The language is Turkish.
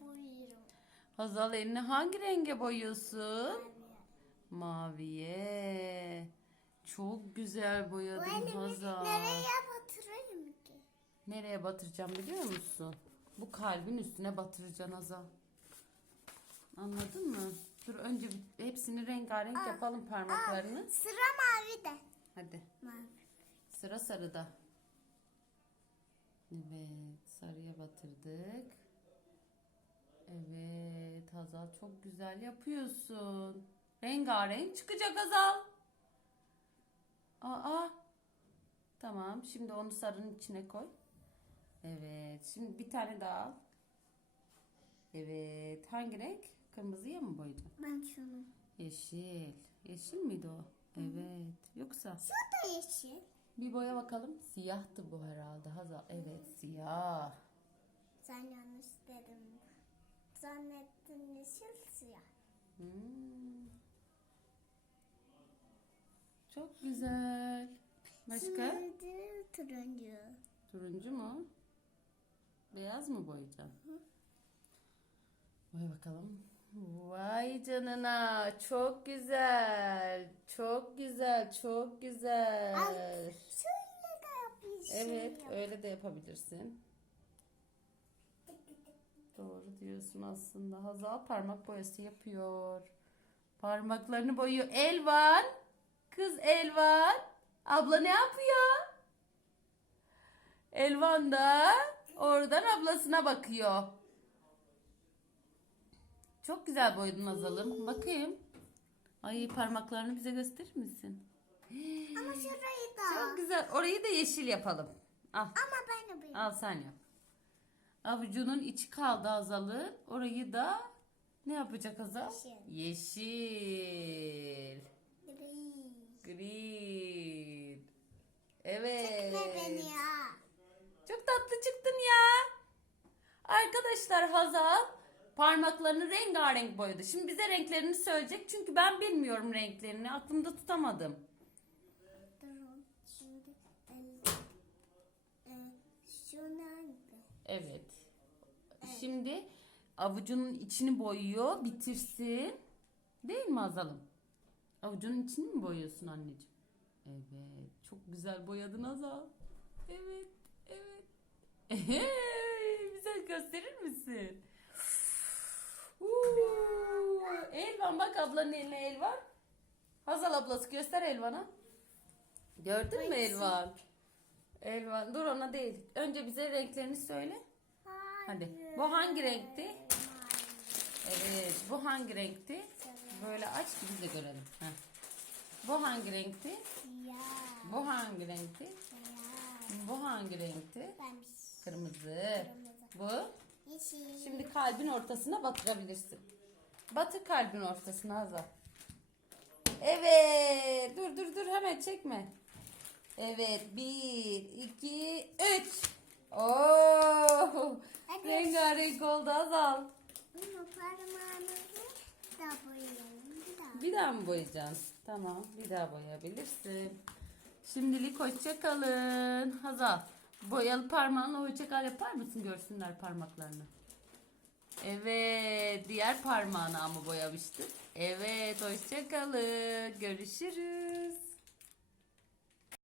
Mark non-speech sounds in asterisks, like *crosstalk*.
Boyuyorum? Hazal elini hangi renge boyuyorsun? Maviye. Çok güzel Bu boyadın elimi Hazal. nereye batırayım ki? Nereye batıracağım biliyor musun? Bu kalbin üstüne batıracaksın Hazal. Anladın mı? Dur önce hepsini rengarenk yapalım parmaklarını. Sıra mavi de. Hadi. Mavi. Sıra sarıda. Evet, sarıya Hazal çok güzel yapıyorsun. Rengarenk çıkacak Hazal. Aa. Tamam, şimdi onu sarının içine koy. Evet, şimdi bir tane daha al. Evet, hangi renk? Kırmızıya mı boyayacaksın? Ben şunu. Yeşil. Yeşil miydi o? Evet. Yoksa Şu da yeşil. bir boya bakalım. Siyahtı bu herhalde Hazal. Evet siyah. Sen yanlış dedin. Zannettin yeşil siyah. Hmm. Çok güzel. Başka? Şimdi turuncu. Turuncu mu? Beyaz mı boyayacaksın? Boya bakalım. Vay canına. Çok güzel. Çok güzel. Çok güzel. Şöyle de yapayım. Evet, öyle de yapabilirsin. Doğru diyorsun aslında. Hazal parmak boyası yapıyor. Parmaklarını boyuyor. Elvan. Kız Elvan. Abla ne yapıyor? Elvan da oradan ablasına bakıyor. Çok güzel boyadın Hazal'ım. Bakayım. Ay parmaklarını bize gösterir misin? Ama şurayı da. Çok güzel. Orayı da yeşil yapalım. Al. Ama ben de. Al sen yap. Avucunun içi kaldı Hazal'ın. Orayı da ne yapacak Hazal? Yeşil. Yeşil. Gri. Green. Evet. Ne beni ya? Çok tatlı çıktın ya. Arkadaşlar Hazal parmaklarını rengarenk boyadı. Şimdi bize renklerini söyleyecek. Çünkü ben bilmiyorum renklerini. Aklımda tutamadım. Evet. Şimdi avucunun içini boyuyor. Bitirsin. Değil mi Azal'ım? Avucunun içini mi boyuyorsun anneciğim? Evet. Çok güzel boyadın Azal. Evet. Evet. *laughs* Bize gösterir misin? Elvan bak ablanın eline Elvan. Hazal ablası göster Elvan'a. Gördün mü Elvan? Elvan dur ona değil. Önce bize renklerini söyle. Hadi. Bu hangi renkti? Evet. Bu hangi renkti? Böyle aç ki biz de görelim. Heh. Bu hangi renkti? Siyah. Bu hangi renkti? Siyah. Bu hangi renkti? Pembe. Kırmızı. Bu. Yeşil. Şimdi kalbin ortasına batırabilirsin. Batır kalbin ortasına Azal. Evet. Dur dur dur hemen çekme. Evet. Bir, iki, üç. Oo. Hadi. Rengarenk oldu Azal. Bunu parmağınızı da boyayalım. Bir daha. Bir daha mı boyayacaksın? Tamam. Bir daha boyayabilirsin. Şimdilik hoşça kalın. Hazal. Boyalı parmağınla hoşça kal yapar mısın? Görsünler parmaklarını. Evet. Diğer parmağını ama boyamıştık. Evet. Hoşça kalın. Görüşürüz.